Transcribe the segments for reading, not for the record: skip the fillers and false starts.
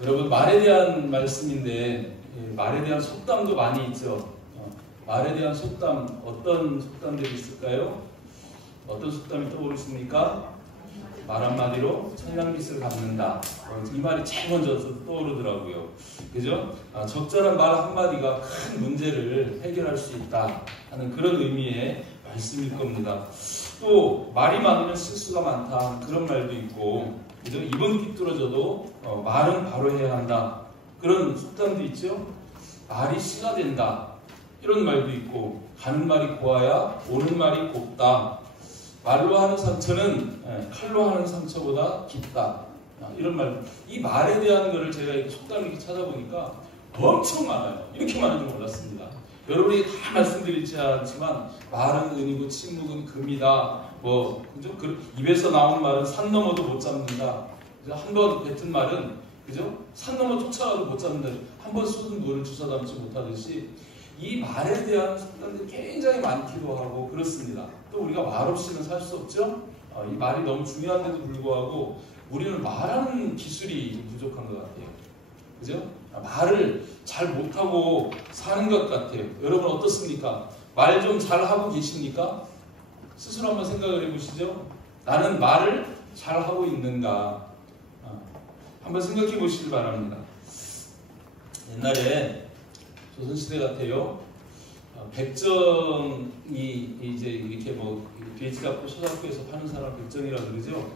여러분, 말에 대한 말씀인데 말에 대한 속담도 많이 있죠. 말에 대한 속담, 어떤 속담들이 있을까요? 어떤 속담이 떠오르십니까? 말 한마디로 천냥빚을 갚는다. 이 말이 제일 먼저 떠오르더라고요. 그죠? 적절한 말 한마디가 큰 문제를 해결할 수 있다 하는 그런 의미의 말씀일 겁니다. 또 말이 많으면 실수가 많다, 그런 말도 있고, 그죠? 입은 삐뚤어져도 말은 바로 해야 한다, 그런 속담도 있죠. 말이 씨가 된다, 이런 말도 있고, 가는 말이 고와야 오는 말이 곱다. 말로 하는 상처는 칼로 하는 상처보다 깊다. 이런 말. 이 말에 대한 거를 제가 이렇게 속담을 이렇게 찾아보니까 엄청 많아요. 이렇게 많은 줄 몰랐습니다. 여러분이 다 말씀드리지 않지만 말은 은이고 침묵은 금이다. 그죠? 입에서 나오는 말은 산 넘어도 못 잡는다. 한 번 뱉은 말은, 그죠? 산 넘어 쫓아가도 못 잡는다. 한 번 쏟은 물을 주워 담지 못하듯이 이 말에 대한 속담들이 굉장히 많기도 하고 그렇습니다. 또 우리가 말 없이는 살 수 없죠. 이 말이 너무 중요한데도 불구하고 우리는 말하는 기술이 부족한 것 같아요. 그죠? 말을 잘 못하고 사는 것 같아요. 여러분 어떻습니까? 말 좀 잘하고 계십니까? 스스로 한번 생각을 해보시죠. 나는 말을 잘하고 있는가? 한번 생각해 보시기 바랍니다. 옛날에 조선시대 같아요. 백정이 이제 이렇게 돼지갑고 소잡고에서 파는 사람 백정이라고 그러죠.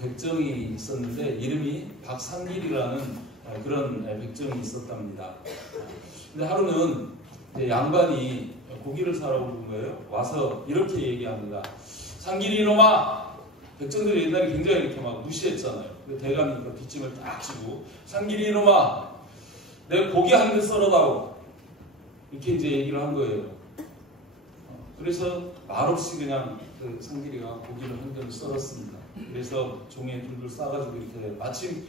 백정이 있었는데 이름이 박상길이라는 그런 백정이 있었답니다. 근데 하루는 양반이 고기를 사러 온 거예요. 와서 이렇게 얘기합니다. 상길이 이놈아! 백정들이 옛날에 굉장히 이렇게 막 무시했잖아요. 대감이니까 뒷짐을 딱 지고 상길이 이놈아! 내 고기 한 개 썰어다오. 이렇게 이제 얘기를 한 거예요. 그래서 말없이 그냥 그 상길이가 고기를 한 개를 썰었습니다. 그래서 종에 둘둘 싸가지고 이렇게 마침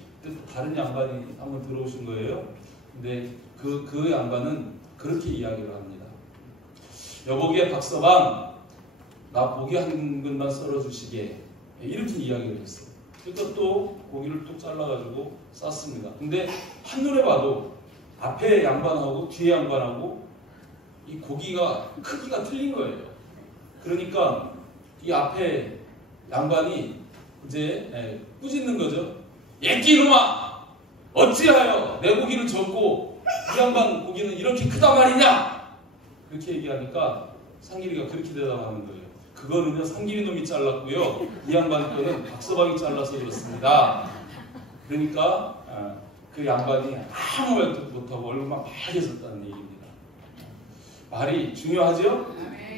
다른 양반이 한번 들어오신 거예요. 근데 그 양반은 그렇게 이야기를 합니다. 여보게 박서방, 나 고기 한 근만 썰어주시게. 이렇게 이야기를 했어요. 그러니까 또 고기를 뚝 잘라가지고 쌌습니다. 근데 한눈에 봐도 앞에 양반하고 뒤에 양반하고 이 고기가 크기가 틀린 거예요. 그러니까 이 앞에 양반이 이제 꾸짖는 거죠. 예끼 이놈아! 어찌하여 내 고기는 적고 이 양반 고기는 이렇게 크단 말이냐? 그렇게 얘기하니까 상길이가 그렇게 대답하는 거예요. 그거는요 상길이 놈이 잘랐고요. 이 양반 거는 박서방이 잘라서 그렇습니다. 그러니까 그 양반이 아무 말도 못하고 얼굴만 빨개졌다는 얘기입니다. 말이 중요하죠?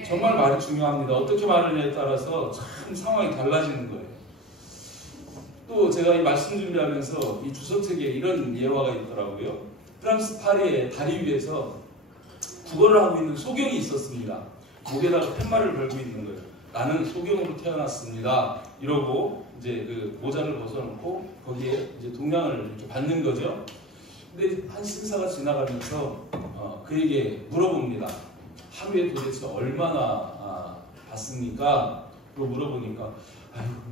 정말 말이 중요합니다. 어떻게 말하느냐에 따라서 참 상황이 달라지는 거예요. 또 제가 이 말씀 준비하면서 이 주석책에 이런 예화가 있더라고요. 프랑스 파리의 다리 위에서 구걸을 하고 있는 소경이 있었습니다. 목에다가 팻말을 걸고 있는 거예요. 나는 소경으로 태어났습니다. 이러고 이제 그 모자를 벗어놓고 거기에 이제 동양을 이렇게 받는 거죠. 근데 한 신사가 지나가면서 그에게 물어봅니다. 하루에 도대체 얼마나 받습니까? 그거 물어보니까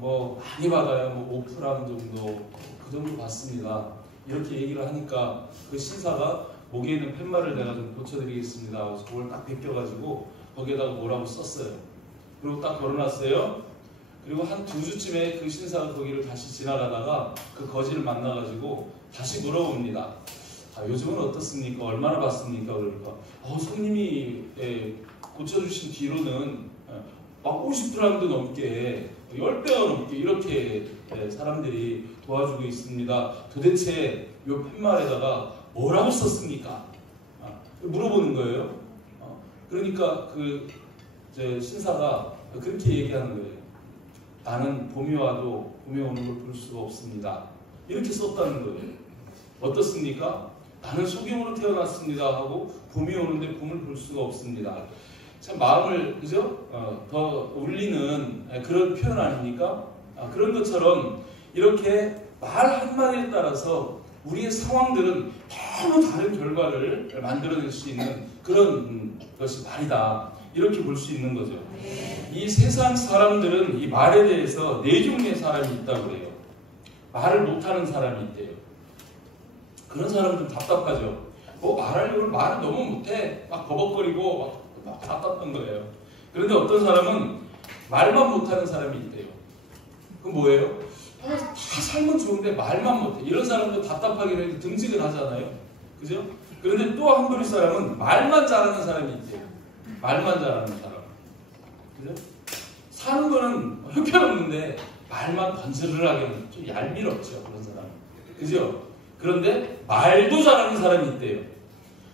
많이 받아요. 5% 정도, 그 정도 받습니다. 이렇게 얘기를 하니까 그 신사가 목에 있는 팻말을 내가 좀 고쳐드리겠습니다. 그래서 그걸 딱 벗겨가지고 거기에다가 뭐라고 썼어요. 그리고 딱 걸어놨어요. 그리고 한 2주쯤에 그 신사가 거기를 다시 지나가다가 그 거지를 만나가지고 다시 물어봅니다. 요즘은 어떻습니까? 얼마나 받습니까? 그러니까 손님이 고쳐주신 뒤로는 막 50g도 넘게 10배가 넘게 이렇게 사람들이 도와주고 있습니다. 도대체 이 팻말에다가 뭐라고 썼습니까? 물어보는 거예요. 그러니까 그 신사가 그렇게 얘기하는 거예요. 나는 봄이 와도 봄에 오는 걸 볼 수가 없습니다. 이렇게 썼다는 거예요. 어떻습니까? 나는 소경으로 태어났습니다 하고 봄이 오는데 봄을 볼 수가 없습니다. 참 마음을 그죠? 더 울리는 그런 표현 아닙니까? 그런 것처럼 이렇게 말 한마디에 따라서 우리의 상황들은 너무 다른 결과를 만들어낼 수 있는 그런 것이 말이다. 이렇게 볼 수 있는 거죠. 이 세상 사람들은 이 말에 대해서 네 종류의 사람이 있다고 해요. 말을 못하는 사람이 있대요. 그런 사람은 좀 답답하죠. 뭐 말하려고 말을 너무 못해. 막 버벅거리고 막 답답한 거예요. 그런데 어떤 사람은 말만 못하는 사람이 있대요. 그건 뭐예요? 다 삶은 좋은데 말만 못해. 이런 사람도 답답하긴 해도 등직은 하잖아요. 그죠? 그런데 또 한 부류 사람은 말만 잘하는 사람이 있대요. 말만 잘하는 사람. 그죠? 사는 거는 형편없는데 말만 번스르르하게는 좀 얄미럽죠. 그런 사람. 그죠? 그런데 말도 잘하는 사람이 있대요.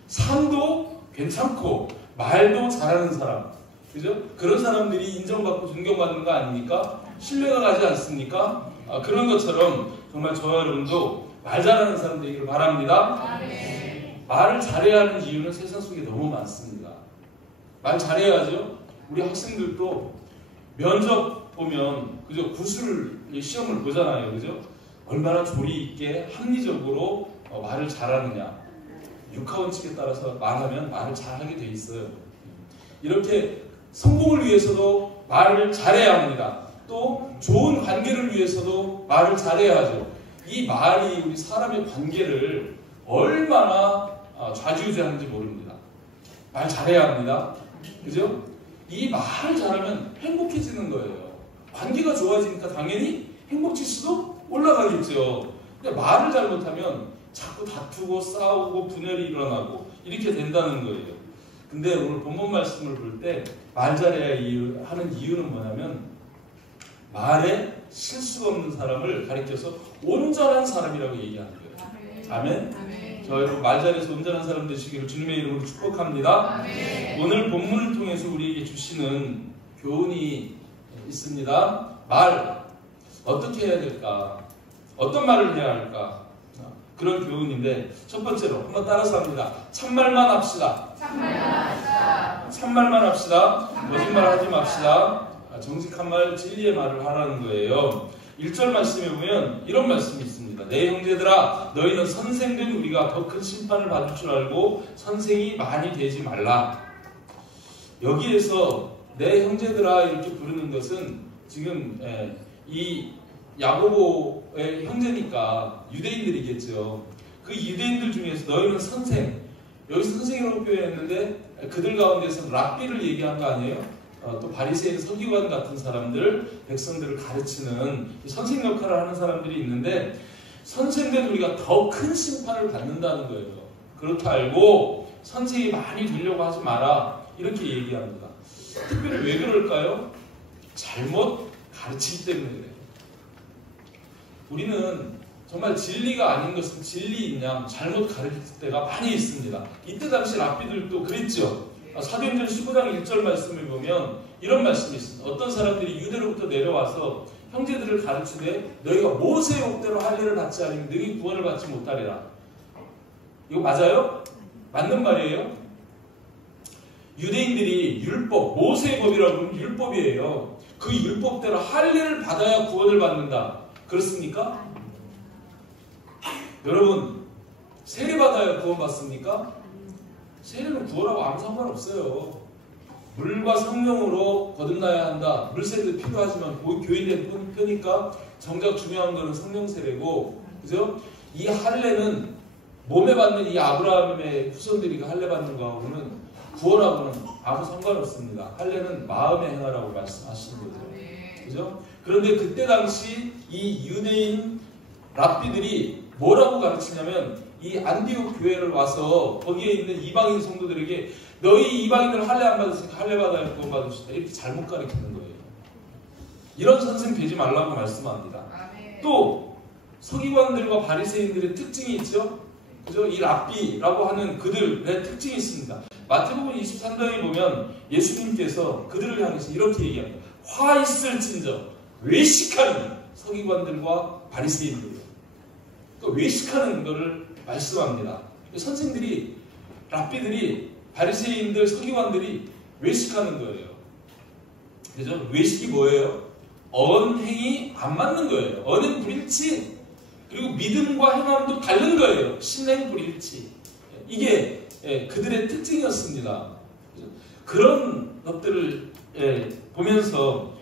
삶도 괜찮고 말도 잘하는 사람. 그죠? 그런 사람들이 인정받고 존경받는 거 아닙니까? 신뢰가 가지 않습니까? 그런 것처럼 정말 저와 여러분도 말 잘하는 사람 되기를 바랍니다. 말을 잘해야 하는 이유는 세상 속에 너무 많습니다. 말 잘해야죠. 우리 학생들도 면접 보면 그죠? 구술 시험을 보잖아요. 그죠? 얼마나 조리 있게 합리적으로 말을 잘하느냐. 육하원칙에 따라서 말하면 말을 잘하게 돼 있어요. 이렇게 성공을 위해서도 말을 잘해야 합니다. 또 좋은 관계를 위해서도 말을 잘해야 하죠. 이 말이 우리 사람의 관계를 얼마나 좌지우지하는지 모릅니다. 말 잘해야 합니다. 그죠? 이 말을 잘하면 행복해지는 거예요. 관계가 좋아지니까 당연히 행복지수도 올라가겠죠. 근데 말을 잘못하면 자꾸 다투고 싸우고 분열이 일어나고 이렇게 된다는 거예요. 근데 오늘 본문 말씀을 볼 때 말 잘해야 하는 이유는 뭐냐면 말에 실수가 없는 사람을 가리켜서 온전한 사람이라고 얘기하는 거예요. 아멘? 저 여러분 말 잘해서 온전한 사람 되시기를 주님의 이름으로 축복합니다. 아멘. 오늘 본문을 통해서 우리에게 주시는 교훈이 있습니다. 말 어떻게 해야 될까? 어떤 말을 해야 할까? 그런 교훈인데 첫 번째로 한번 따라서 합니다. 참말만 합시다. 참말만 합시다. 거짓말 하지 맙시다. 정직한 말, 진리의 말을 하라는 거예요. 1절 말씀에 보면 이런 말씀이 있습니다. 내 형제들아 너희는 선생된 우리가 더 큰 심판을 받을 줄 알고 선생이 많이 되지 말라. 여기에서 내 형제들아 이렇게 부르는 것은 지금 이 야고보의 형제니까 유대인들이겠죠. 그 유대인들 중에서 너희는 선생, 여기서 선생이라고 표현했는데 그들 가운데서 랍비를 얘기한 거 아니에요? 또 바리새인 서기관 같은 사람들, 백성들을 가르치는 선생 역할을 하는 사람들이 있는데 선생된 우리가 더 큰 심판을 받는다는 거예요. 그렇다 알고 선생이 많이 되려고 하지 마라 이렇게 얘기합니다. 특별히 왜 그럴까요? 잘못 가르치기 때문에 그래요. 우리는 정말 진리가 아닌 것은 진리인 양 잘못 가르칠 때가 많이 있습니다. 이때 당시 랍비들도 그랬죠. 사도행전 15장 1절 말씀을 보면 이런 말씀이 있습니다. 어떤 사람들이 유대로부터 내려와서 형제들을 가르치되 너희가 모세의 옥대로 할례를 받지 않으면 너희 구원을 받지 못하리라. 이거 맞아요? 맞는 말이에요? 유대인들이 율법, 모세의 법이라고 하면 율법이에요. 그 율법대로 할례를 받아야 구원을 받는다. 그렇습니까? 여러분 세례 받아야 구원 받습니까? 세례는 구원하고 아무 상관없어요. 물과 성령으로 거듭나야 한다. 물세례도 필요하지만 교인된 편이니까 정작 중요한 것은 성령 세례고, 그죠? 이 할례는 몸에 받는 이 아브라함의 후손들이 할례 받는 거하고는 구원하고는 아무 상관없습니다. 할례는 마음에 행하라고 말씀하시는 거죠. 그죠? 그런데 그때 당시 이 유대인 랍비들이 뭐라고 가르치냐면 이 안디옥 교회를 와서 거기에 있는 이방인 성도들에게 너희 이방인들 할례 안 받았으니까 할례 받아야 구원 받을 수 있다. 이렇게 잘못 가르치는 거예요. 이런 선생 되지 말라고 말씀합니다. 또 서기관들과 바리새인들의 특징이 있죠. 그죠? 이 랍비라고 하는 그들의 특징이 있습니다. 마태복음 23장에 보면 예수님께서 그들을 향해서 이렇게 얘기합니다. 화 있을진저 외식하는 서기관들과 바리새인들이요. 그 외식하는 것을 말씀합니다. 선생들이 랍비들이 바리새인들 서기관들이 외식하는 거예요. 그죠? 외식이 뭐예요? 언행이 안 맞는 거예요. 언행 불일치. 그리고 믿음과 행함도 다른 거예요. 신행 불일치. 이게 그들의 특징이었습니다. 그런 것들을 보면서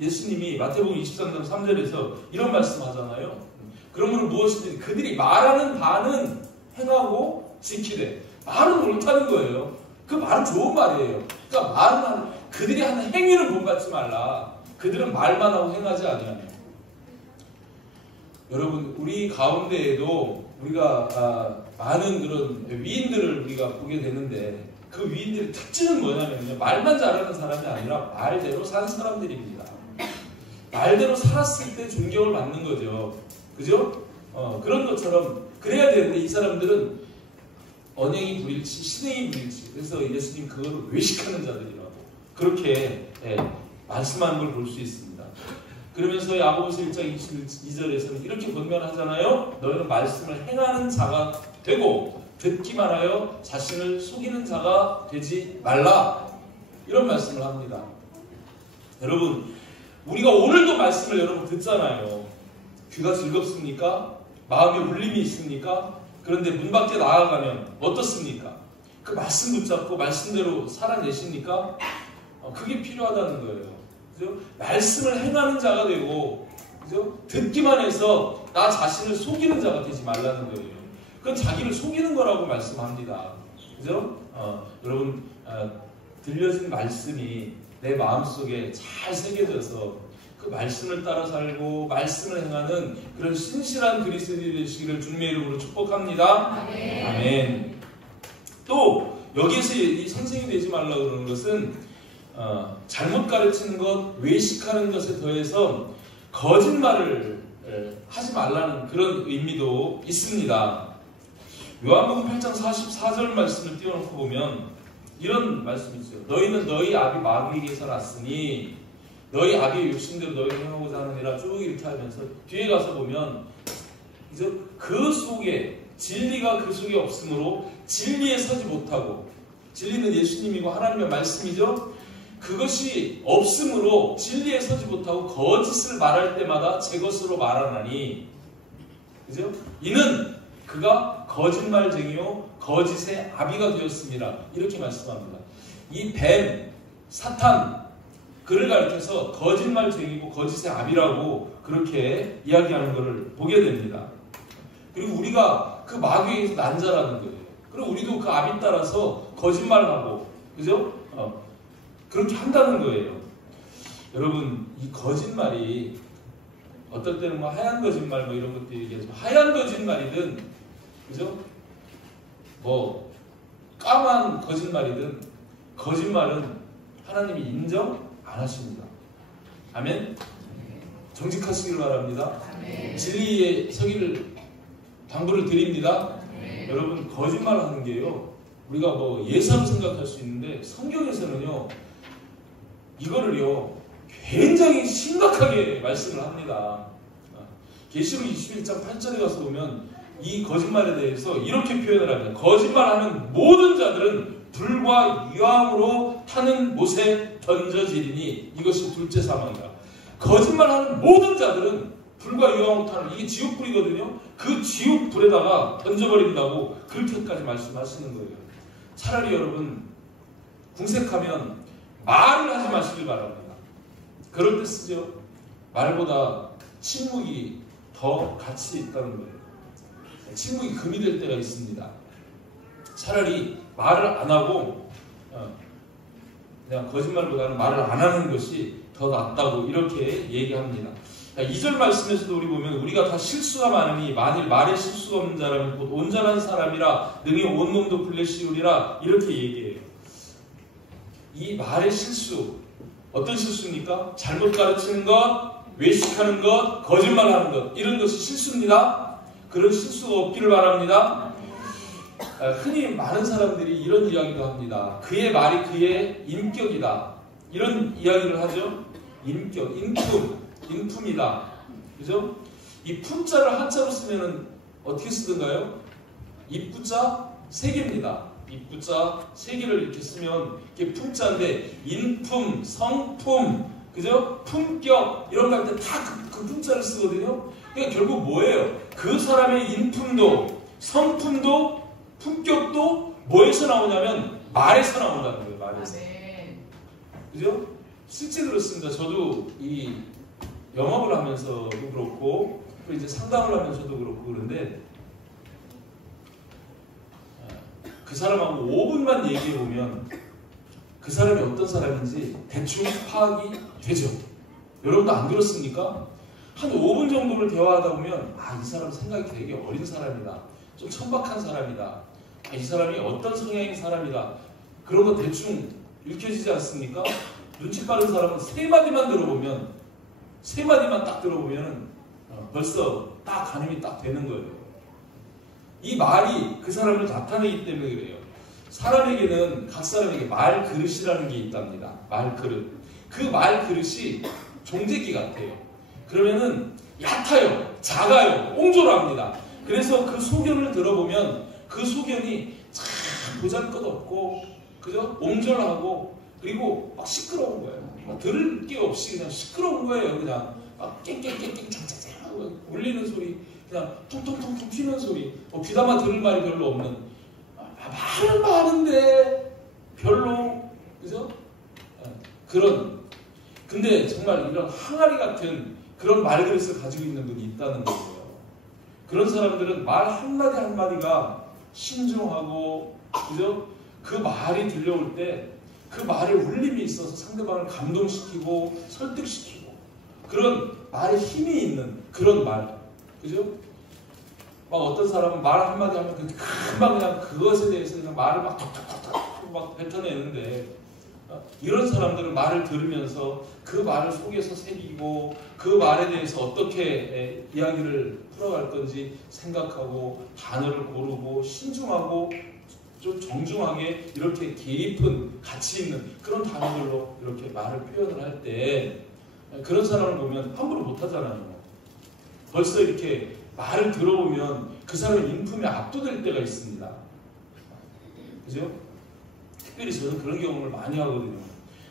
예수님이 마태복음 23장 3절에서 이런 말씀하잖아요. 그러므로 무엇이든 그들이 말하는 바는 행하고 지키되. 말은 옳다는 거예요. 그 말은 좋은 말이에요. 그러니까 말은 그들이 하는 행위를 본받지 말라. 그들은 말만 하고 행하지 아니하며. 여러분, 우리 가운데에도 우리가 많은 그런 위인들을 우리가 보게 되는데, 그 위인들의 특징은 뭐냐면요, 말만 잘하는 사람이 아니라 말대로 산 사람들입니다. 말대로 살았을 때 존경을 받는 거죠. 그죠? 그런 것처럼 그래야 되는데, 이 사람들은 언행이 불일치, 신행이 불일치. 그래서 예수님 그거를 외식하는 자들이라고 그렇게 말씀하는 걸 볼 수 있습니다. 그러면서 야고보서 1장 22절에서는 이렇게 권면하잖아요. 너희는 말씀을 행하는 자가 되고 듣기만 하여 자신을 속이는 자가 되지 말라. 이런 말씀을 합니다. 여러분, 우리가 오늘도 말씀을 여러분 듣잖아요. 귀가 즐겁습니까? 마음에 울림이 있습니까? 그런데 문 밖에 나아가면 어떻습니까? 그 말씀 붙잡고 말씀대로 살아내십니까? 그게 필요하다는 거예요. 그죠? 말씀을 행하는 자가 되고, 그죠? 듣기만 해서 나 자신을 속이는 자가 되지 말라는 거예요. 그건 자기를 속이는 거라고 말씀합니다. 그죠? 여러분, 들려진 말씀이 내 마음속에 잘 새겨져서 그 말씀을 따라 살고 말씀을 행하는 그런 신실한 그리스도인이 되시기를 주님의 이름으로 축복합니다. 아멘. 아멘. 또 여기에서 이 선생이 되지 말라고 그러는 것은 잘못 가르치는 것, 외식하는 것에 더해서 거짓말을 하지 말라는 그런 의미도 있습니다. 요한복음 8장 44절 말씀을 띄워놓고 보면 이런 말씀이 있어요. 너희는 너희 아비 마귀에게서 났으니 너희 아비의 욕심대로 너희를 행하고자 하느니라. 쭉 이렇게 하면서 뒤에 가서 보면 이제 그 속에 진리가 그 속에 없으므로 진리에 서지 못하고, 진리는 예수님이고 하나님의 말씀이죠. 그것이 없으므로 진리에 서지 못하고 거짓을 말할 때마다 제 것으로 말하나니, 그죠? 이는 그가 거짓말쟁이요 거짓의 아비가 되었습니다. 이렇게 말씀합니다. 이 뱀, 사탄, 그를 가리켜서 거짓말쟁이고 거짓의 아비라고 그렇게 이야기하는 것을 보게 됩니다. 그리고 우리가 그 마귀에서 난 자라는 거예요. 그리고 우리도 그 아비 따라서 거짓말하고, 그죠? 그렇게 한다는 거예요. 여러분, 이 거짓말이 어떨 때는 뭐 하얀 거짓말 뭐 이런 것도 얘기하지만, 하얀 거짓말이든, 그죠? 뭐 까만 거짓말이든, 거짓말은 하나님이 인정 안 하십니다. 아멘. 정직하시길 바랍니다. 아멘. 진리에 서기를 당부를 드립니다. 아멘. 여러분, 거짓말하는 게요, 우리가 뭐 예사로 생각할 수 있는데 성경에서는요 이거를요 굉장히 심각하게 말씀을 합니다. 계시록 21장 8절에 가서 보면 이 거짓말에 대해서 이렇게 표현을 합니다. 거짓말하는 모든 자들은 불과 유황으로 타는 못에 던져지리니 이것이 둘째 사망이다. 거짓말하는 모든 자들은 불과 유황으로 타는, 이게 지옥불이거든요. 그 지옥불에다가 던져버린다고 그렇게까지 말씀하시는 거예요. 차라리 여러분, 궁색하면 말을 하지 마시길 바랍니다. 그럴 때 쓰죠. 말보다 침묵이 더 가치 있다는 거예요. 침묵이 금이 될 때가 있습니다. 차라리 말을 안 하고 그냥 거짓말보다는 말을 안 하는 것이 더 낫다고 이렇게 얘기합니다. 2절 말씀에서도 우리 보면 우리가 다 실수가 많으니 만일 말에 실수가 없는 자라면 곧 온전한 사람이라 능히 온몸도 블레시우리라 이렇게 얘기해요. 이 말의 실수, 어떤 실수입니까? 잘못 가르치는 것, 외식하는 것, 거짓말하는 것, 이런 것이 실수입니다. 그런 실수가 없기를 바랍니다. 흔히 많은 사람들이 이런 이야기도 합니다. 그의 말이 그의 인격이다. 이런 이야기를 하죠. 인격, 인품이다. 그죠? 이 품자를 한자로 쓰면은 어떻게 쓰던가요? 입구자 세 개입니다. 입구자 세 개를 이렇게 쓰면 이게 품자인데, 인품, 성품, 그죠? 품격 이런 거 할 때 다 그 품자를 쓰거든요. 그러니까 결국 뭐예요? 그 사람의 인품도, 성품도, 품격도 뭐에서 나오냐면 말에서 나온다는 거예요. 말에서. 그죠? 실제 그렇습니다. 저도 이 영업을 하면서도 그렇고 그 이제 상담을 하면 저도 그렇고 그런데 그 사람하고 5분만 얘기해 보면 그 사람이 어떤 사람인지 대충 파악이 되죠. 여러분도 안 그렇습니까? 한 5분 정도를 대화하다 보면 이 사람 생각이 되게 어린 사람이다. 좀 천박한 사람이다. 이 사람이 어떤 성향의 사람이다. 그런 거 대충 읽혀지지 않습니까? 눈치 빠른 사람은 3마디만 들어보면 3마디만 딱 들어보면 벌써 딱 가늠이 딱 되는 거예요. 이 말이 그 사람을 나타내기 때문에 그래요. 사람에게는 각 사람에게 말 그릇이라는 게 있답니다. 말 그릇. 그 말 그릇이 종제기 같아요. 그러면은 얕아요, 작아요, 옹졸합니다. 그래서 그 소견을 들어보면 그 소견이 참 보잘것없고, 그죠? 옹졸하고, 그리고 막 시끄러운 거예요. 막 들을 게 없이 그냥 시끄러운 거예요. 그냥 막 깽깽깽깽 짱짱짱 하고 울리는 소리, 그냥 퉁퉁퉁퉁 튀는 소리, 귀담아 들을 말이 별로 없는, 말은 많은데 별로, 그죠? 근데 정말 이런 항아리 같은 그런 말그릇을 가지고 있는 분이 있다는 거예요. 그런 사람들은 말 한마디 한마디가 신중하고, 그죠? 그 말이 들려올 때 그 말에 울림이 있어서 상대방을 감동시키고 설득시키고, 그런 말에 힘이 있는 그런 말, 그죠? 막 어떤 사람은 말 한마디 하면 금방 그냥 그것에 대해서 그냥 말을 막 톡톡톡톡 막 뱉어내는데, 이런 사람들은 말을 들으면서 그 말을 속에서 새기고 그 말에 대해서 어떻게 이야기를 풀어갈 건지 생각하고 단어를 고르고 신중하고 좀 정중하게 이렇게 깊은 가치 있는 그런 단어들로 이렇게 말을 표현을 할 때 그런 사람을 보면 함부로 못하잖아요. 벌써 이렇게 말을 들어보면 그 사람의 인품에 압도될 때가 있습니다. 그죠? 특별히 저는 그런 경험을 많이 하거든요.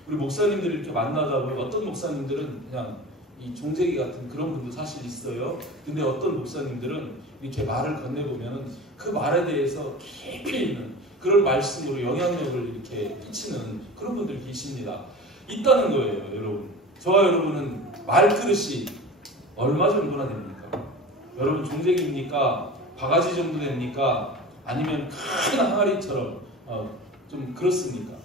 우리 목사님들을 이렇게 만나다 보면 어떤 목사님들은 그냥 이 종제기 같은 그런 분도 사실 있어요. 근데 어떤 목사님들은 이렇게 말을 건네보면 그 말에 대해서 깊이 있는 그런 말씀으로 영향력을 이렇게 끼치는 그런 분들이 계십니다. 있다는 거예요, 여러분. 저와 여러분은 말그릇이 얼마 정도나 됩니까? 여러분 종제기입니까? 바가지 정도 됩니까? 아니면 큰 항아리처럼 좀 그렇습니까?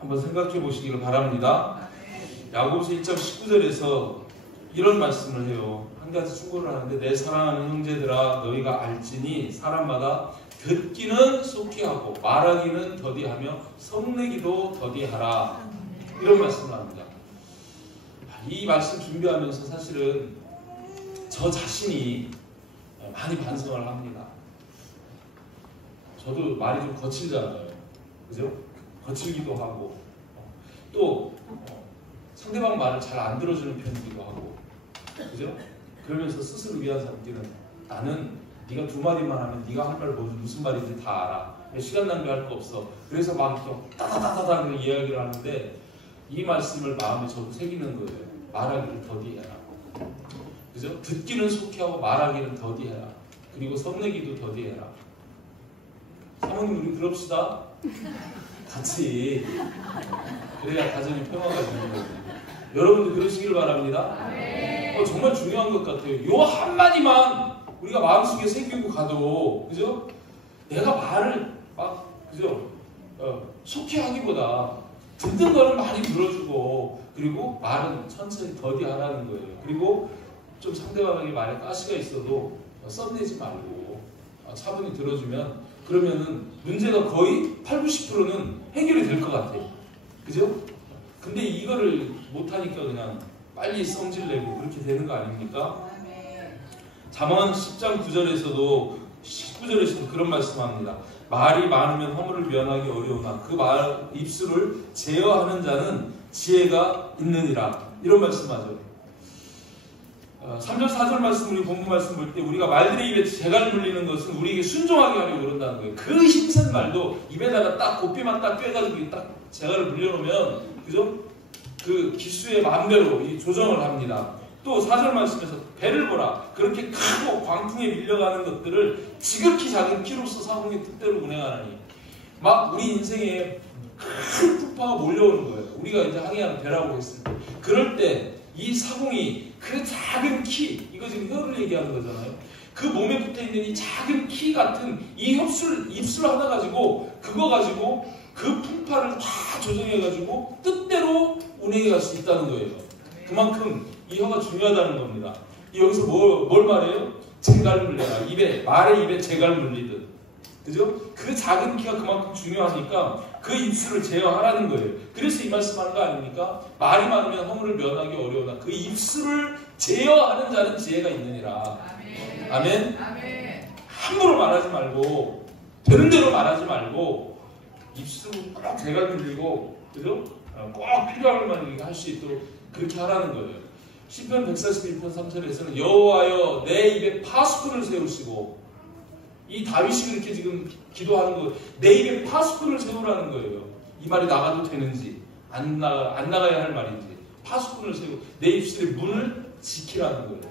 한번 생각해 보시기를 바랍니다. 야고보서 1장 19절에서 이런 말씀을 해요. 한 가지 충고를 하는데, 내 사랑하는 형제들아 너희가 알지니 사람마다 듣기는 속히 하고 말하기는 더디하며 성내기도 더디하라. 이런 말씀을 합니다. 이 말씀 준비하면서 사실은 저 자신이 많이 반성을 합니다. 저도 말이 좀 거칠잖아요. 그죠? 거칠기도 하고, 또 상대방 말을 잘 안 들어주는 편이기도 하고, 그죠? 그러면서 스스로 위안 삼기는, 나는 네가 2마디만 하면 네가 한 말 무슨 말인지 다 알아. 시간 낭비할 거 없어. 그래서 막 따다다다다 이야기를 하는데, 이 말씀을 마음에 저도 새기는 거예요. 말하기를 더디해라. 그죠? 듣기는 속히 하고 말하기는 더디해라. 그리고 성내기도 더디해라. 사모님, 우리 그럽시다. 같이. 그래야 가정이 평화가 되는 거예요. 여러분도 그러시길 바랍니다. 정말 중요한 것 같아요. 요 한마디만 우리가 마음속에 새기고 가도, 그죠? 내가 말을 막, 그죠? 속히 하기보다 듣는 거는 많이 들어주고, 그리고 말은 천천히 더디하라는 거예요. 그리고 좀 상대방에게 말에 가시가 있어도 썸내지 말고 차분히 들어주면, 그러면은 문제가 거의 80~90%는 해결이 될 것 같아요. 그죠? 근데 이거를 못하니까 그냥 빨리 성질내고 그렇게 되는 거 아닙니까? 잠언 10장 9절에서도 19절에서도 그런 말씀합니다. 말이 많으면 허물을 면하기 어려우나 그 말 입술을 제어하는 자는 지혜가 있느니라. 이런 말씀하죠. 3절 4절 말씀, 우리 본문 말씀 볼 때 우리가 말들의 입에 재갈 물리는 것은 우리에게 순종하게 하려고 그런다는 거예요. 그 힘센 말도 입에다가 딱 고삐만 딱 꿰가지고 딱 재갈을 물려놓으면, 그죠? 그 기수의 마음대로 이 조정을 합니다. 또 4절 말씀에서 배를 보라. 그렇게 크고 광풍에 밀려가는 것들을 지극히 작은 키로서 사공의 뜻대로 운행하나니. 막 우리 인생에 큰 풍파가 몰려오는 거예요. 우리가 이제 항해하는 배라고 했을 때. 그럴 때 이 사공이 그 작은 키, 이거 지금 혀를 얘기하는 거잖아요. 그 몸에 붙어있는 이 작은 키 같은 이 입술 하나 가지고 그거 가지고 그 풍파를 다 조정해가지고 뜻대로 운행해 갈 수 있다는 거예요. 그만큼 이 혀가 중요하다는 겁니다. 여기서 뭘 말해요? 재갈 물려라. 말의 입에 재갈 물리듯. 그죠? 그 작은 키가 그만큼 중요하니까 그 입술을 제어하라는 거예요. 그래서 이 말씀하는 거 아닙니까? 말이 많으면 허물을 면하기 어려우나 그 입술을 제어하는 자는 지혜가 있느니라. 아멘. 아멘. 함부로 말하지 말고 되는 대로 말하지 말고 입술을 꼭 제가 들리고 그죠? 꼭 필요한 것만 할 수 있도록 그렇게 하라는 거예요. 시편 141편 3절에서는 여호와여 내 입에 파수꾼을 세우시고, 이 다윗이 그렇게 지금 기도하는 거, 내 입에 파수꾼을 세우라는 거예요. 이 말이 나가도 되는지 안 나가야 할 말인지 파수꾼을 세우고 내 입술의 문을 지키라는 거예요.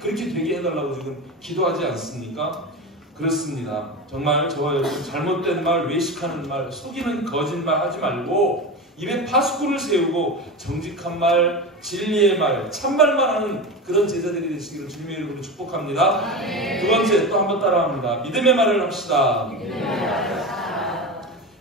그렇게 되게 해달라고 지금 기도하지 않습니까? 그렇습니다. 정말 저와 여러분 잘못된 말, 외식하는 말, 속이는 거짓말 하지 말고 입에 파수꾼을 세우고 정직한 말, 진리의 말, 참말만 하는 그런 제자들이 되시기를 주님의 이름으로 축복합니다. 두 번째, 또 한번 따라합니다. 믿음의 말을 합시다.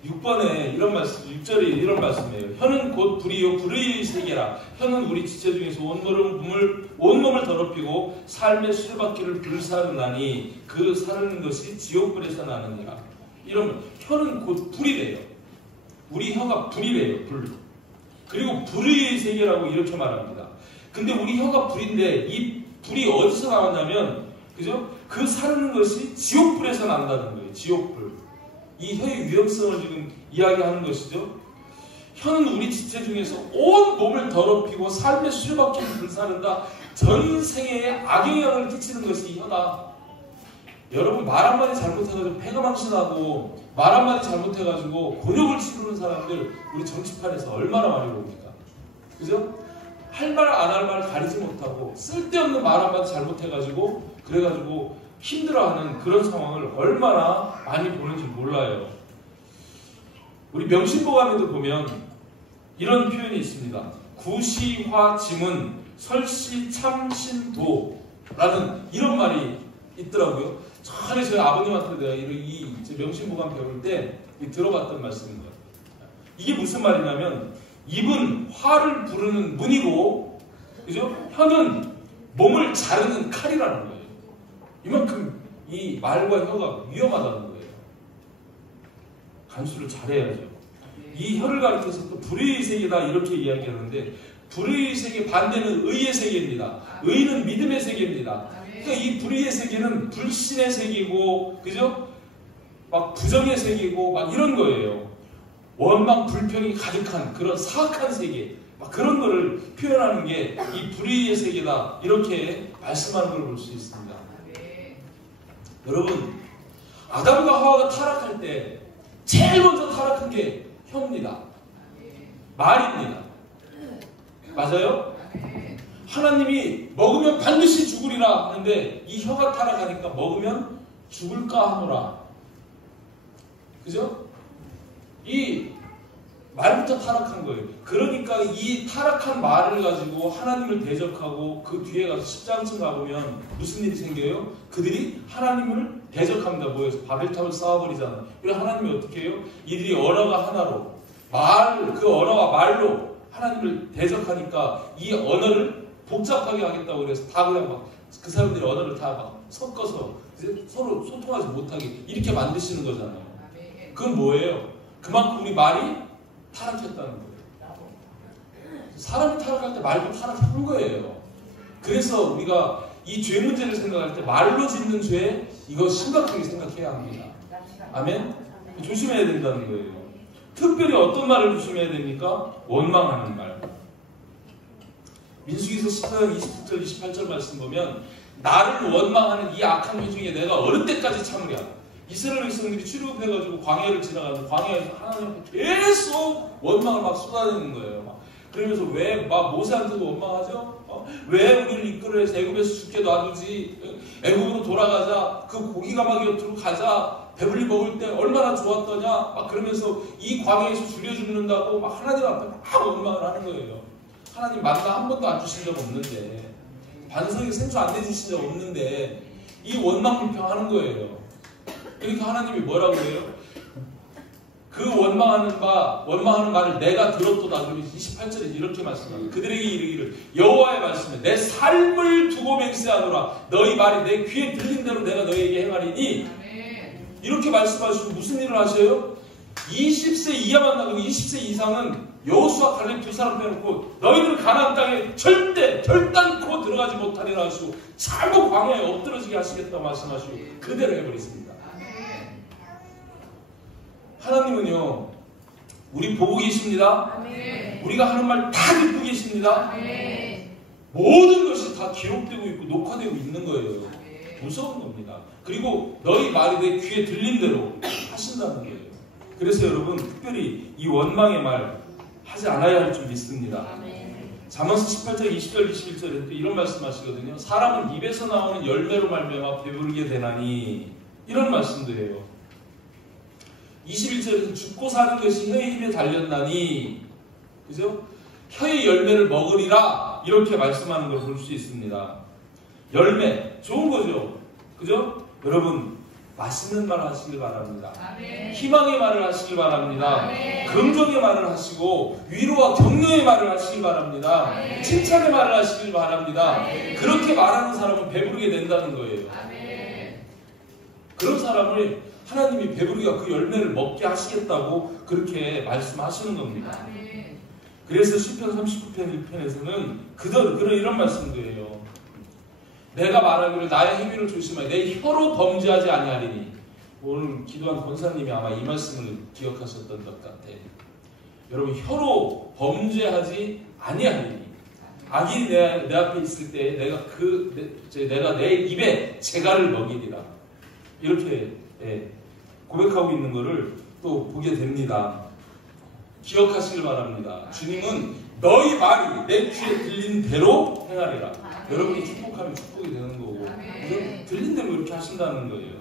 6번에 이런 말씀, 6절에 이런 말씀이에요. 혀는 곧 불이요 불의의 세계라. 혀는 우리 지체 중에서 온몸을 더럽히고 삶의 수레바퀴를 불사르나니 그 사르는 것이 지옥불에서 나느니라. 이러면 혀는 곧 불이래요. 우리 혀가 불이래요. 불. 그리고 불의의 세계라고 이렇게 말합니다. 근데 우리 혀가 불인데 이 불이 어디서 나왔냐면, 그죠? 그 사르는 것이 지옥불에서 난다는 거예요. 지옥불. 이 혀의 위험성을 지금 이야기하는 것이죠. 혀는 우리 지체 중에서 온 몸을 더럽히고 삶의 수레바퀴를 불사른다. 전 생애에 악영향을 끼치는 것이 이 혀다. 여러분 말 한마디 잘못해가지고 폐가 망신하고 말 한마디 잘못해가지고 곤욕을 치르는 사람들 우리 정치판에서 얼마나 많이 봅니까? 그죠? 할 말 안 할 말 가리지 못하고 쓸데없는 말 한마디 잘못해가지고 그래가지고 힘들어하는 그런 상황을 얼마나 많이 보는지 몰라요. 우리 명심보감에도 보면 이런 표현이 있습니다. 구시화지문 설시참신도라는 이런 말이 있더라고요. 전에 저희 아버님한테 내가 이 명심보감 배울 때 들어봤던 말씀입니다. 이게 무슨 말이냐면 입은 화를 부르는 문이고, 그죠? 혀는 몸을 자르는 칼이라는 거예요. 이만큼 이 말과 혀가 위험하다는 거예요. 간수를 잘해야죠. 이 혀를 가리켜서 또 불의의 세계다 이렇게 이야기하는데, 불의의 세계 반대는 의의 세계입니다. 의는 믿음의 세계입니다. 그러니까 이 불의의 세계는 불신의 세계고, 그죠? 막 부정의 세계고 막 이런 거예요. 원망 불평이 가득한 그런 사악한 세계, 막 그런 거를 표현하는 게 이 불의의 세계다 이렇게 말씀하는 걸 볼 수 있습니다. 여러분, 아담과 하와가 타락할 때 제일 먼저 타락한 게 혀입니다. 말입니다. 맞아요? 하나님이 먹으면 반드시 죽으리라 하는데 이 혀가 타락하니까 먹으면 죽을까 하노라. 그죠? 이 말부터 타락한 거예요. 그러니까 이 타락한 말을 가지고 하나님을 대적하고 그 뒤에 가서 10장쯤 가보면 무슨 일이 생겨요? 그들이 하나님을 대적합니다. 뭐예요? 바벨탑을 쌓아버리잖아요. 그래서 하나님이 어떻게 해요? 이들이 언어가 하나로 그 언어와 말로 하나님을 대적하니까 이 언어를 복잡하게 하겠다고 그래서 다 그냥 막 그 사람들이 언어를 다 막 섞어서 서로 소통하지 못하게 이렇게 만드시는 거잖아요. 그건 뭐예요? 그만큼 우리 말이 타락했다는 거예요. 사람이 타락할 때 말도 타락한 거예요. 그래서 우리가 이 죄 문제를 생각할 때 말로 짓는 죄, 이거 심각하게 생각해야 합니다. 아멘? 조심해야 된다는 거예요. 특별히 어떤 말을 조심해야 됩니까? 원망하는 말. 민수기서 10장 27절 28절 말씀 보면 나를 원망하는 이 악한 회 중에 내가 어느 때까지 참으랴. 이스라엘 백성들이 출애굽해가지고 광야를 지나가서 광야에서 하나님 앞에 계속 원망을 막 쏟아내는 거예요. 막. 그러면서 왜 막 모세한테도 원망하죠? 왜 우리를 이끌어내서 애굽에서 죽게 놔두지? 애굽으로 돌아가자. 그 고기가마귀 곁으로 가자. 배불리 먹을 때 얼마나 좋았더냐? 막 그러면서 이 광야에서 죽여 죽는다고 막 하나님 앞에 막 원망을 하는 거예요. 하나님 만나 한 번도 안 주신 적 없는데, 반석에 생수 안 내주신 적 없는데 이 원망 불평하는 거예요. 그러니까 하나님이 뭐라고 해요? 그 원망하는 말을 내가 들었도다. 그러면 28절에 이렇게 말씀합니다. 그들에게 이르기를 여호와의 말씀에 내 삶을 두고 맹세하노라. 너희 말이 내 귀에 들린 대로 내가 너희에게 행하리니. 이렇게 말씀하시고 무슨 일을 하셔요? 20세 이하만 나가고 20세 이상은 여호수아 갈렙 두 사람 빼놓고 너희들 가나안 땅에 절대 결단코 들어가지 못하리라 하시고 차고 광야에 엎드러지게 하시겠다고 말씀하시고 그대로 해버렸습니다. 하나님은요, 우리 보고 계십니다. 아멘. 우리가 하는 말 다 듣고 계십니다. 아멘. 모든 것이 다 기록되고 있고 녹화되고 있는 거예요. 아멘. 무서운 겁니다. 그리고 너희 말이 내 귀에 들린 대로 하신다는 거예요. 그래서 여러분 특별히 이 원망의 말 하지 않아야 할 줄 믿습니다. 아멘. 잠언서 18장 20절 21절에 또 이런 말씀하시거든요. 사람은 입에서 나오는 열매로 말미암아 배부르게 되나니, 이런 말씀도 해요. 21절에서 죽고 사는 것이 혀의 힘에 달렸나니, 그죠? 혀의 열매를 먹으리라, 이렇게 말씀하는 걸 볼 수 있습니다. 열매 좋은 거죠, 그죠? 여러분 맛있는 말 하시길 바랍니다. 아멘. 희망의 말을 하시길 바랍니다. 아멘. 긍정의 말을 하시고 위로와 격려의 말을 하시길 바랍니다. 아멘. 칭찬의 말을 하시길 바랍니다. 아멘. 그렇게 말하는 사람은 배부르게 된다는 거예요. 아멘. 그런 사람을 하나님이 배부르게 그 열매를 먹게 하시겠다고 그렇게 말씀하시는 겁니다. 아멘. 그래서 시편 39편 1편에서는 이런 말씀도 해요. 내가 말하기를 나의 행위를 조심하여 내 혀로 범죄하지 아니하리니. 오늘 기도한 권사님이 아마 이 말씀을 기억하셨던 것 같아요. 여러분, 혀로 범죄하지 아니하리니. 악이 내 앞에 있을 때 내가 내 입에 재갈을 먹이리라. 이렇게 고백하고 있는 것을 또 보게 됩니다. 기억하시길 바랍니다. 주님은 너희 말이 내 귀에 들린 대로 행하리라. 여러분이 축복하면 축복이 되는 거고, 들린 대로 이렇게 하신다는 거예요.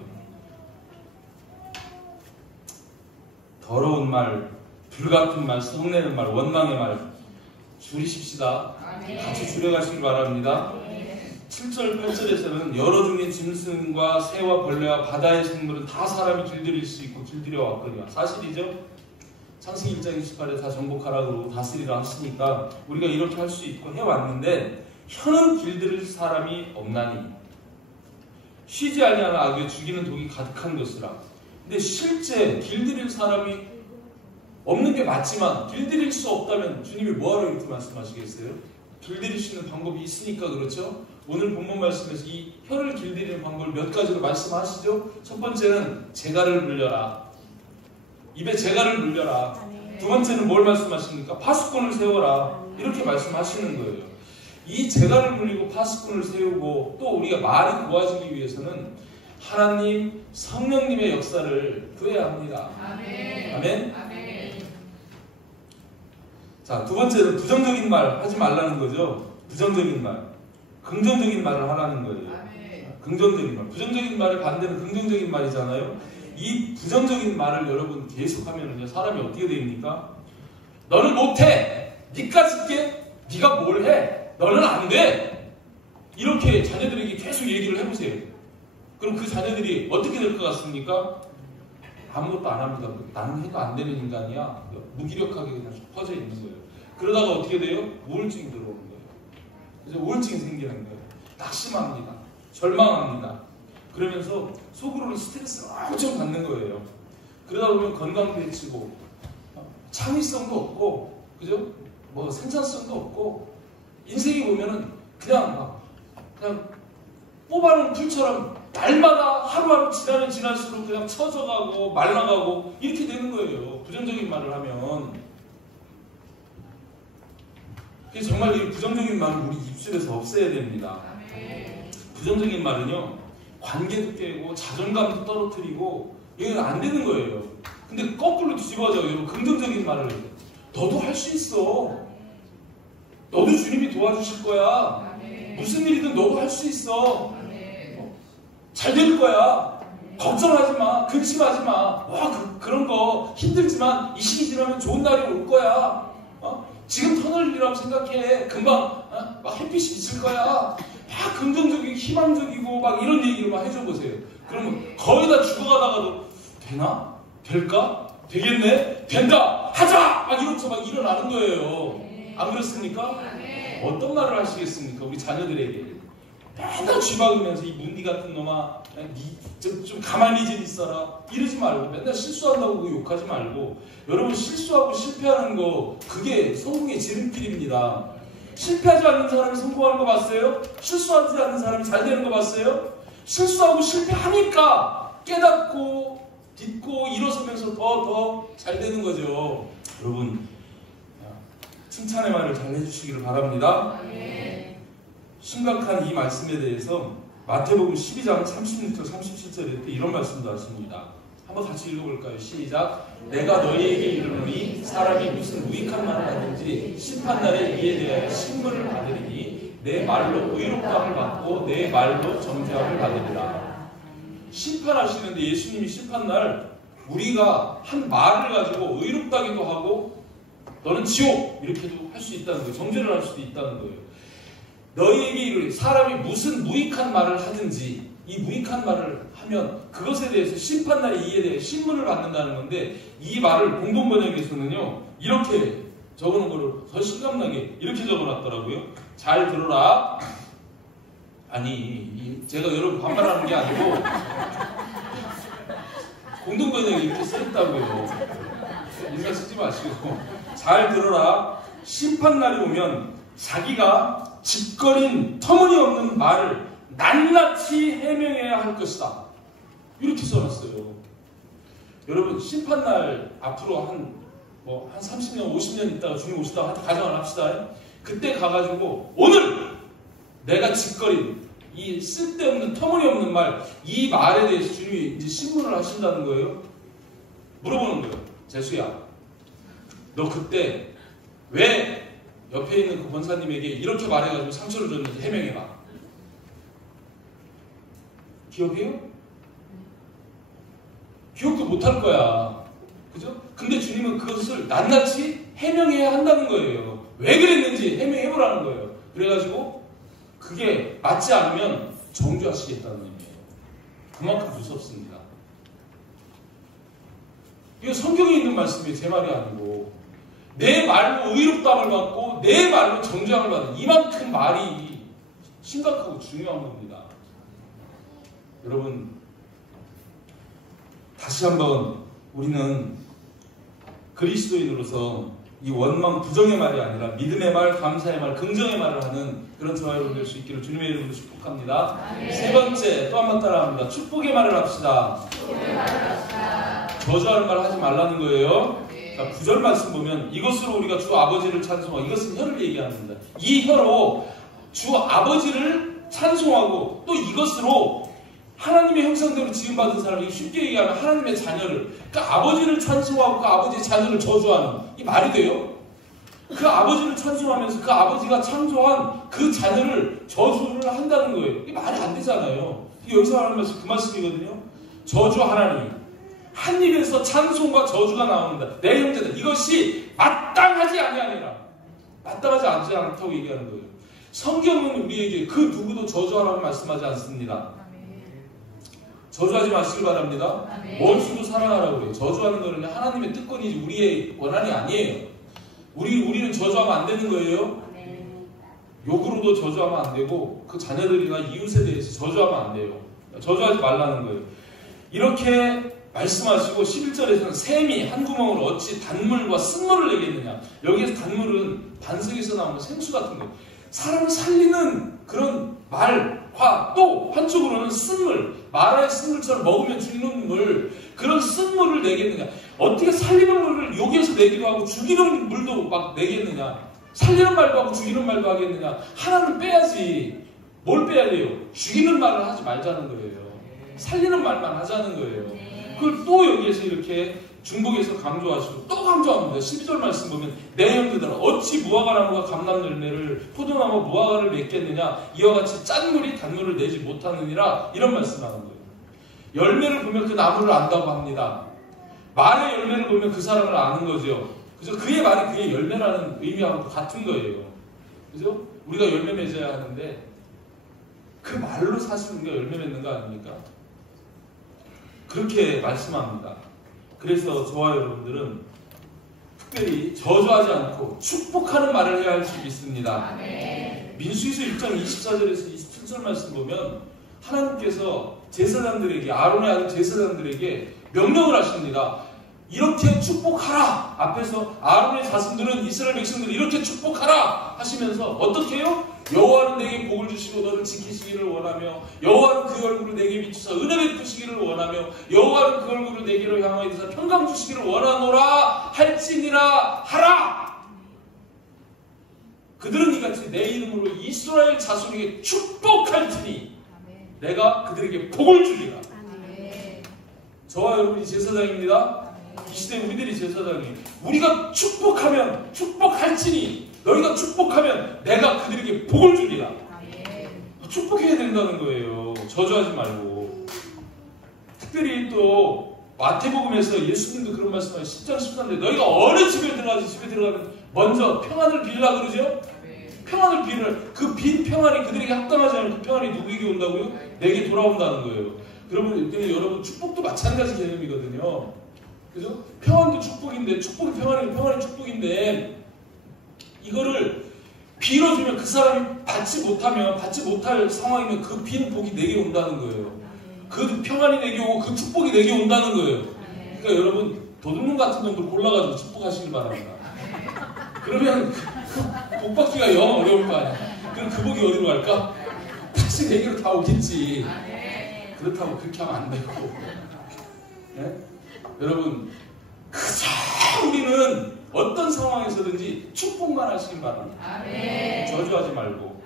더러운 말, 불같은 말, 성내는 말, 원망의 말 줄이십시다. 같이 줄여가시길 바랍니다. 7절, 8절에서는 여러 중의 짐승과 새와 벌레와 바다의 생물은 다 사람이 길들일 수 있고 길들여 왔거니와. 사실이죠? 창세기 1장 28에 다 정복하라 그러고 다스리라 하시니까 우리가 이렇게 할 수 있고 해왔는데, 혀는 길들일 사람이 없나니 쉬지 아니하는 악에 죽이는 독이 가득한 것이라. 근데 실제 길들일 사람이 없는 게 맞지만 길들일 수 없다면 주님이 뭐하러 이렇게 말씀하시겠어요? 길들일 수 있는 방법이 있으니까 그렇죠? 오늘 본문 말씀에서 이 혀를 길들이는 방법을 몇 가지로 말씀하시죠? 첫 번째는 재갈을 물려라. 입에 재갈을 물려라. 두 번째는 뭘 말씀하십니까? 파수꾼을 세워라. 이렇게 말씀하시는 거예요. 이 재갈을 물리고 파수꾼을 세우고 또 우리가 말이 고와지기 위해서는 하나님 성령님의 역사를 구해야 합니다. 아멘. 아멘. 아멘. 자, 두 번째는 부정적인 말 하지 말라는 거죠. 부정적인 말, 긍정적인 말을 하라는 거예요. 아멘. 긍정적인 말, 부정적인 말의 반대는 긍정적인 말이잖아요. 이 부정적인 말을 여러분 계속하면은요, 사람이 어떻게 됩니까? 너는 못해. 니까 짓게. 네가 뭘 해? 너는 안 돼. 이렇게 자녀들에게 계속 얘기를 해보세요. 그럼 그 자녀들이 어떻게 될 것 같습니까? 아무것도 안 합니다. 나는 해도 안 되는 인간이야. 무기력하게 그냥 퍼져 있는 거예요. 그러다가 어떻게 돼요? 우울증이 들어오는 거예요. 그래서 우울증이 생기는 거예요. 낙심합니다. 절망합니다. 그러면서 속으로는 스트레스를 엄청 받는 거예요. 그러다 보면 건강도 해치고 창의성도 없고, 그죠? 뭐 생산성도 없고, 인생이 보면은 그냥 뽑아놓은 풀처럼 날마다 하루하루 지나면 지날수록 그냥 처져가고 말라가고 이렇게 되는 거예요. 부정적인 말을 하면. 그래서 정말 이 부정적인 말을 우리 입술에서 없애야 됩니다. 부정적인 말은요, 관계도 깨고 자존감도 떨어뜨리고 이건 안 되는 거예요. 근데 거꾸로 뒤집어져. 여러분, 긍정적인 말을 해요. 너도 할 수 있어. 너도 주님이 도와주실 거야. 무슨 일이든 너도 할 수 있어. 잘 될 거야. 걱정하지 마. 근심하지 마. 그런 거 힘들지만 이 시기 지나면 좋은 날이 올 거야. 지금 터널이라고 생각해. 금방 막 햇빛이 비칠 거야. 막 긍정적이고 희망적이고 막 이런 얘기를 막 해줘 보세요. 그러면 거의 다 죽어가다가도 되나? 될까? 되겠네? 된다! 하자! 막 이러면서 막 일어나는 거예요. 안 그렇습니까? 어떤 말을 하시겠습니까? 우리 자녀들에게 맨날 쥐박으면서 이 문디 같은 놈아 좀 가만히 좀 있어라 이러지 말고 맨날 실수한다고 욕하지 말고 여러분 실수하고 실패하는 거 그게 성공의 지름길입니다. 실패하지 않는 사람이 성공하는 거 봤어요? 실수하지 않는 사람이 잘 되는 거 봤어요? 실수하고 실패하니까 깨닫고 딛고 일어서면서 더 잘 되는 거죠. 여러분 칭찬의 말을 잘 해주시기를 바랍니다. 심각한 이 말씀에 대해서 마태복음 12장 36절 37절에 이런 말씀도 하십니다. 한번 같이 읽어볼까요? 시작. 내가 너희에게 이르노니 사람이 무슨 무익한 말을 하든지 심판날에 이에 대하여 신문을 받으리니 내 말로 의롭다함을 받고 내 말로 정죄함을 받으리라. 심판하시는데 예수님이 심판날 우리가 한 말을 가지고 의롭다기도 하고 너는 지옥 이렇게도 할 수 있다는 거예요. 정죄를 할 수도 있다는 거예요. 너희에게 이르노니 사람이 무슨 무익한 말을 하든지 이 무익한 말을 하면 그것에 대해서 심판날에 이에 대해 신문을 받는다는 건데 이 말을 공동번역에서는요 이렇게 적어놓은 거를 더 실감나게 이렇게 적어놨더라고요. 잘 들어라. 아니 제가 여러분 반말하는 게 아니고 공동번역에 이렇게 써있다고요. 인사 쓰지 마시고 잘 들어라. 심판날이 오면 자기가 짓거린 터무니없는 말을 낱낱이 해명해야 할 것이다. 이렇게 써놨어요. 여러분 심판날 앞으로 한 30년 50년 있다가 주님 오시다가 가정을 합시다. 그때 가가지고 오늘 내가 짓거린 이 쓸데없는 터무니없는 말 이 말에 대해서 주님이 이제 신문을 하신다는 거예요. 물어보는 거예요. 재수야 너 그때 왜 옆에 있는 그 권사님에게 이렇게 말해가지고 상처를 줬는지 해명해봐. 기억해요? 기억도 못할 거야. 그죠? 근데 주님은 그것을 낱낱이 해명해야 한다는 거예요. 왜 그랬는지 해명해보라는 거예요. 그래가지고 그게 맞지 않으면 정죄하시겠다는 의미예요. 그만큼 무섭습니다. 이거 성경에 있는 말씀이 제 말이 아니고 내 말로 의롭다함을 받고 내 말로 정죄함을 받는 이만큼 말이 심각하고 중요한 겁니다. 여러분 다시 한번 우리는 그리스도인으로서 이 원망 부정의 말이 아니라 믿음의 말, 감사의 말, 긍정의 말을 하는 그런 저와 여러분 될 수 있기를 주님의 이름으로 축복합니다. 세 번째 또 한 번 따라합니다. 축복의 말을 합시다. 저주하는 말 하지 말라는 거예요. 자, 9절 말씀 보면 이것으로 우리가 주 아버지를 찬송하고 이것은 혀를 얘기합니다. 이 혀로 주 아버지를 찬송하고 또 이것으로 하나님의 형상대로 지음받은 사람이 쉽게 얘기하면 하나님의 자녀를 그러니까 아버지를 찬송하고 그 아버지의 자녀를 저주하는 이 말이 돼요? 그 아버지를 찬송하면서 그 아버지가 창조한 그 자녀를 저주를 한다는 거예요. 이게 말이 안 되잖아요. 여기서 하는 말씀 그 말씀이거든요. 저주 하나님 한 입에서 찬송과 저주가 나옵니다. 내 형제들 이것이 마땅하지 아니하니라. 마땅하지 않지 않다고 얘기하는 거예요. 성경은 우리에게 그 누구도 저주하라고 말씀하지 않습니다. 저주하지 마시길 바랍니다. 원수도 사랑하라고 그래요. 저주하는 거는 하나님의 뜻권이지 우리의 원한이 아니에요. 우리는 저주하면 안 되는 거예요. 욕으로도 저주하면 안 되고 그 자녀들이나 이웃에 대해서 저주하면 안 돼요. 저주하지 말라는 거예요. 이렇게 말씀하시고 11절에서는 샘이 한 구멍으로 어찌 단물과 쓴물을 내겠느냐. 여기에서 단물은 반석에서 나오는 생수 같은 거예요. 사람을 살리는 그런 말과 또 한쪽으로는 쓴물, 마라의 쓴물처럼 먹으면 죽는 물, 그런 쓴물을 내겠느냐. 어떻게 살리는 물을 여기에서 내기도 하고 죽이는 물도 막 내겠느냐. 살리는 말도 하고 죽이는 말도 하겠느냐. 하나는 빼야지. 뭘 빼야 돼요? 죽이는 말을 하지 말자는 거예요. 살리는 말만 하자는 거예요. 그걸 또 여기에서 이렇게 중복해서 강조하시고 또 강조합니다. 12절 말씀 보면 내 형제들아 어찌 무화과나무가 감람 열매를 포도나무 무화과를 맺겠느냐. 이와 같이 짠 물이 단물을 내지 못하느니라. 이런 말씀하는 거예요. 열매를 보면 그 나무를 안다고 합니다. 말의 열매를 보면 그 사람을 아는 거죠. 그죠? 그의 말이 그의 열매라는 의미하고 같은 거예요. 그죠? 우리가 열매 맺어야 하는데 그 말로 사실 우리가 열매 맺는 거 아닙니까? 그렇게 말씀합니다. 그래서 저와 여러분들은 특별히 저주하지 않고 축복하는 말을 해야 할 수 있습니다. 민수기서 1장 24절에서 27절 말씀 보면 하나님께서 제사장들에게, 아론의 아들 제사장들에게 명령을 하십니다. 이렇게 축복하라. 앞에서 아론의 자손들은 이스라엘 백성들 이렇게 축복하라 하시면서 어떻게 해요? 여호와는 내게 복을 주시고 너를 지키시기를 원하며 여호와는 그 얼굴을 내게 비추사 은혜 베푸시기를 원하며 여호와는 그 얼굴을 내게로 향하여 이르사 평강 주시기를 원하노라 할지니라 하라. 그들은 이같이 내 이름으로 이스라엘 자손에게 축복할지니 내가 그들에게 복을 주리라. 저와 여러분이 제사장입니다. 이 시대 우리들이 제사장이에요. 우리가 축복하면 축복할지니 너희가 축복하면 내가 그들에게 복을 주리라. 축복해야 된다는 거예요. 저주하지 말고. 특별히 또 마태복음에서 예수님도 그런 말씀하세요. 10장 13절에 너희가 어느 집에 들어가서 집에 들어가면 먼저 평안을 빌라 그러죠? 평안을 빌을, 그 빈 평안이 그들에게 합당하지 않은 그 평안이 누구에게 온다고요? 내게 돌아온다는 거예요. 여러분 축복도 마찬가지 개념이거든요. 그죠? 평안도 축복인데, 축복이 평안이고 평안이 축복인데, 이거를 빌어주면 그 사람이 받지 못할 상황이면 그 빈 복이 내게 온다는 거예요. 그 평안이 내게 오고 그 축복이 내게 온다는 거예요. 그러니까 여러분 도둑놈 같은 놈들 골라가지고 축복하시길 바랍니다. 그러면 그 복 받기가 영 어려울 거 아니야. 그럼 그 복이 어디로 갈까? 다시 내게로 다 오겠지. 그렇다고 그렇게 하면 안 되고. 네? 여러분 그저 우리는 어떤 상황에서든지 축복만 하시길 바랍니다. 저주하지 말고.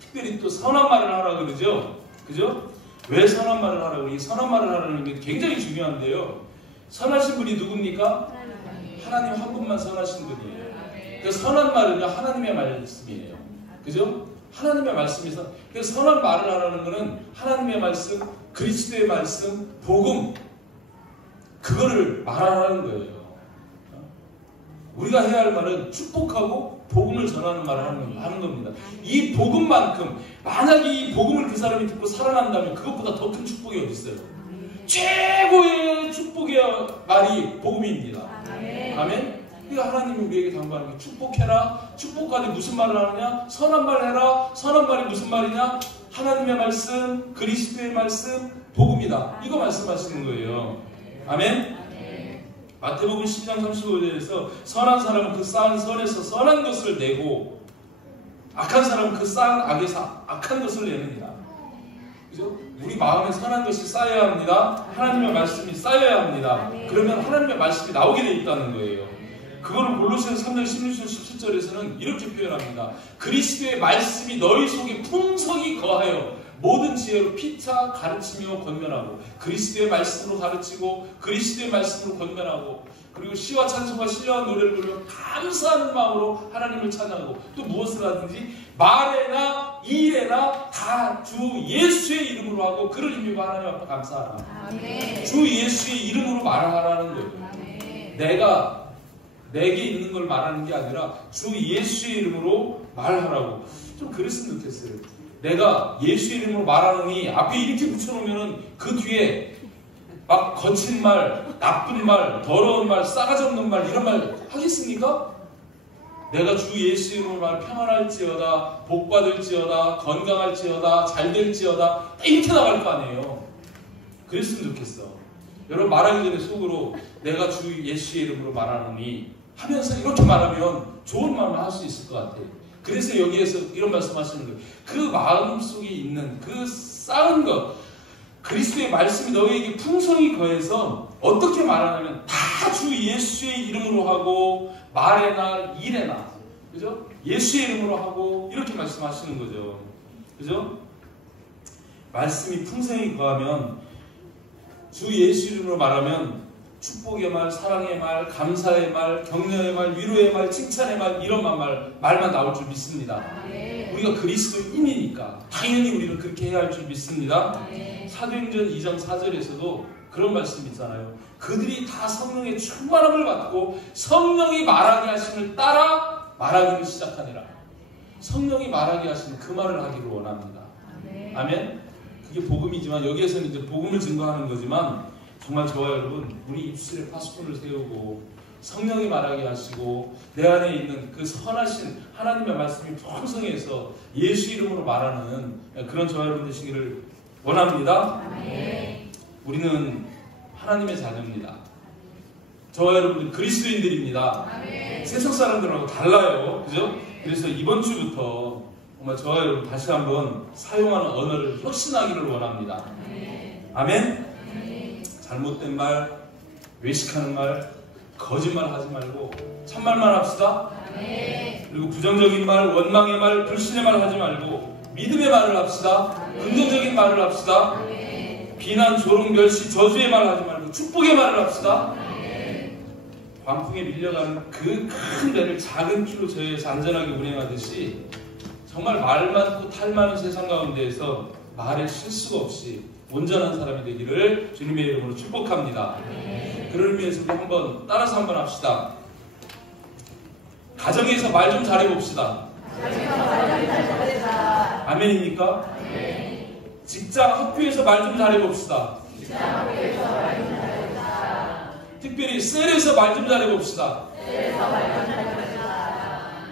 특별히 또 선한 말을 하라 그러죠. 그죠? 왜 선한 말을 하라고? 이 선한 말을 하라는 게 굉장히 중요한데요. 선하신 분이 누굽니까? 하나님 한 분만 선하신 분이에요. 그 선한 말은요 하나님의 말씀이에요. 그죠? 하나님의 말씀에서 그 선한 말을 하라는 것은 하나님의 말씀, 그리스도의 말씀, 복음 그거를 말하라는 거예요. 우리가 해야 할 말은 축복하고 복음을 전하는 말을 하는 겁니다. 이 복음만큼 만약에 이 복음을 그 사람이 듣고 살아난다면 그것보다 더 큰 축복이 어디 있어요? 최고의 축복의 말이 복음입니다. 아멘? 그러니까 하나님이 우리에게 당부하는 게 축복해라. 축복하되 무슨 말을 하느냐? 선한 말 해라. 선한 말이 무슨 말이냐? 하나님의 말씀, 그리스도의 말씀, 복음이다. 이거 말씀하시는 거예요. 아멘? 마태복음 10장 35절에서 선한 사람은 그 쌓은 선에서 선한 것을 내고 악한 사람은 그 쌓은 악에서 악한 것을 내느니라. 그죠? 우리 마음에 선한 것이 쌓여야 합니다. 하나님의 말씀이 쌓여야 합니다. 그러면 하나님의 말씀이 나오게 돼 있다는 거예요. 그거를 골로새서 3장 16절 17절에서는 이렇게 표현합니다. 그리스도의 말씀이 너희 속에 풍성히 거하여 모든 지혜로 피차 가르치며 권면하고 그리스도의 말씀으로 가르치고 그리스도의 말씀으로 권면하고 그리고 시와 찬송과 신령한 노래를 부르며 감사하는 마음으로 하나님을 찬양하고 또 무엇을 하든지 말에나 일에나 다 주 예수의 이름으로 하고 그를 힘입어 하나님 앞에 감사하라. 아멘. 주 예수의 이름으로 말하라는 거예요. 아멘. 내가 내게 있는 걸 말하는 게 아니라 주 예수의 이름으로 말하라고. 좀 그랬으면 좋겠어요. 내가 예수의 이름으로 말하느니 앞에 이렇게 붙여놓으면은 그 뒤에 막 거친 말, 나쁜 말, 더러운 말, 싸가지 없는 말 이런 말 하겠습니까? 내가 주 예수의 이름으로 말 평안할지어다, 복받을지어다, 건강할지어다, 잘될지어다 이렇게 나갈 거 아니에요. 그랬으면 좋겠어. 여러분 말하기 전에 속으로 내가 주 예수의 이름으로 말하느니 하면서 이렇게 말하면 좋은 말만 할 수 있을 것 같아요. 그래서 여기에서 이런 말씀하시는 거예요. 그 마음속에 있는 그 쌓은 것, 그리스도의 말씀이 너희에게 풍성히 거해서 어떻게 말하냐면 다 주 예수의 이름으로 하고 말에나 일에나, 그죠? 예수의 이름으로 하고 이렇게 말씀하시는 거죠. 그죠? 말씀이 풍성히 거하면 주 예수 이름으로 말하면 축복의 말, 사랑의 말, 감사의 말, 격려의 말, 위로의 말, 칭찬의 말 이런 말만 나올 줄 믿습니다. 우리 우리가 그리스도인이니까 당연히 우리는 그렇게 해야 할 줄 믿습니다. 사도행전 2장 4절에서도 그런 말씀 있잖아요. 그들이 다 성령의 충만함을 받고 성령이 말하게 하심을 따라 말하기를 시작하니라. 성령이 말하게 하시는 그 말을 하기를 원합니다. 아멘. 그게 복음이지만 여기에서는 이제 복음을 증거하는 거지만 정말 저와 여러분 우리 입술에 파수꾼을 세우고 성령이 말하게 하시고 내 안에 있는 그 선하신 하나님의 말씀이 풍성해서 예수 이름으로 말하는 그런 저와 여러분 되시기를 원합니다. 우리는 하나님의 자녀입니다. 저와 여러분은 그리스도인들입니다. 세상 사람들하고 달라요. 그죠? 그래서 이번 주부터 정말 저와 여러분 다시 한번 사용하는 언어를 혁신하기를 원합니다. 아멘? 잘못된 말, 외식하는 말, 거짓말 하지 말고 참말만 합시다. 그리고 부정적인 말, 원망의 말, 불신의 말 하지 말고 믿음의 말을 합시다. 긍정적인 말을 합시다. 비난, 조롱, 멸시, 저주의 말 하지 말고 축복의 말을 합시다. 광풍에 밀려가는 그 큰 배를 작은 키로 저에서 안전하게 운행하듯이 정말 말 많고 탈 많은 세상 가운데에서 말에 실수가 없이 온전한 사람이 되기를 주님의 이름으로 축복합니다. 그를 위해서 우리 한번 따라서 한번 합시다. 가정에서 말 좀 잘해봅시다. 아멘입니까? 직장, 학교에서 말 좀 잘해봅시다. 특별히 셀에서 말 좀 잘해봅시다.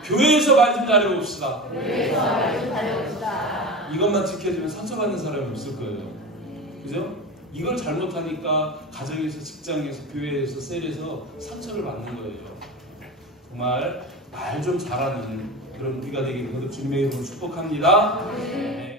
교회에서 말 좀 잘해봅시다. 이것만 지켜주면 상처받는 사람이 없을 거예요. 그죠? 이걸 잘못하니까 가정에서, 직장에서, 교회에서, 셀에서 상처를 받는 거예요. 정말 말 좀 잘하는 그런 우리가 되기를 거듭 주님의 이름으로 축복합니다. 네.